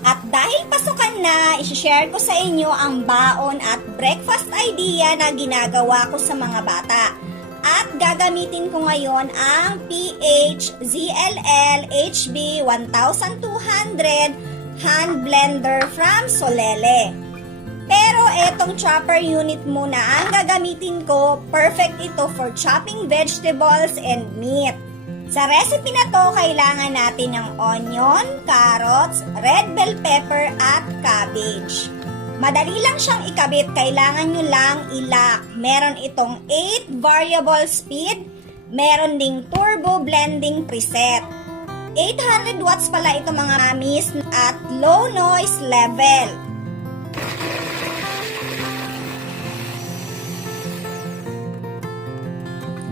At dahil pasukan na, isi-share ko sa inyo ang baon at breakfast idea na ginagawa ko sa mga bata. At gagamitin ko ngayon ang PHZLL HB 1200 hand blender from Solele. Pero etong chopper unit muna ang gagamitin ko, perfect ito for chopping vegetables and meat. Sa recipe na to, kailangan natin ng onion, carrots, red bell pepper at cabbage. Madali lang siyang ikabit, kailangan nyo lang i-lock. Meron itong 8 variable speed, meron ding turbo blending preset. 800 watts pala ito mga mamis at low noise level.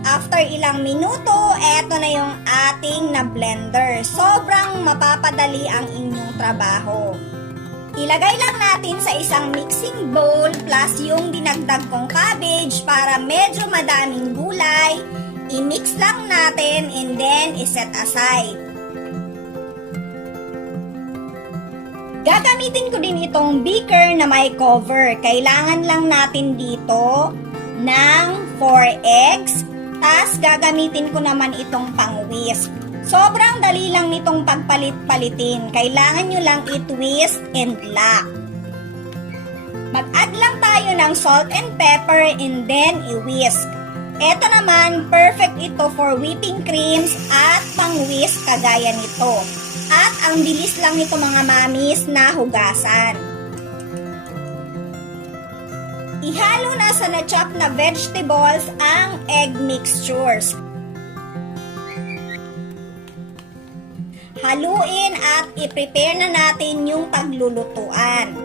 After ilang minuto, eto na yung ating na blender. Sobrang mapapadali ang inyong trabaho. Ilagay lang natin sa isang mixing bowl plus yung dinagdag kong cabbage para medyo madaming gulay. I-mix lang natin and then iset aside. Gagamitin ko din itong beaker na may cover. Kailangan lang natin dito ng 4 eggs. Tas gagamitin ko naman itong pang-whisk. Sobrang dali lang nitong pagpalit-palitin. Kailangan nyo lang i-twist and lock. Mag-add lang tayo ng salt and pepper and then i-whisk. Ito naman, perfect ito for whipping creams at pang-whisk kagaya nito. At ang bilis lang nito mga mamis na hugasan. Ihalo na sa na-chop na vegetables ang egg mixtures. Haluin at i-prepare na natin yung paglulutuan.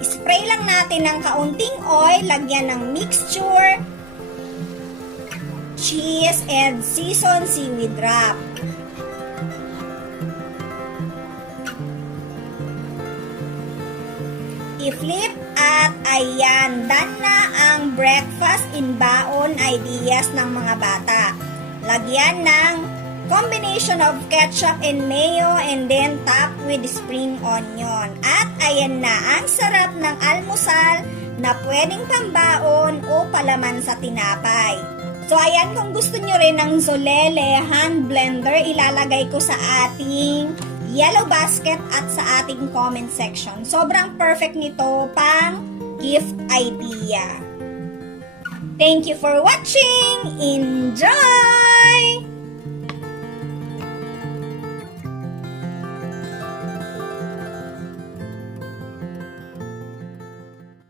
Spray lang natin ng kaunting oil, lagyan ng mixture, cheese, and seasoned seaweed wrap. I-flip at ayan, done na ang breakfast in baon ideas ng mga bata. Lagyan ng combination of ketchup and mayo and then top with spring onion. At ayan na, ang sarap ng almusal na pwedeng pambaon o palaman sa tinapay. So ayan, kung gusto nyo rin ng Solele hand blender, ilalagay ko sa ating yellow basket at sa ating comment section. Sobrang perfect nito pang gift idea. Thank you for watching! Enjoy!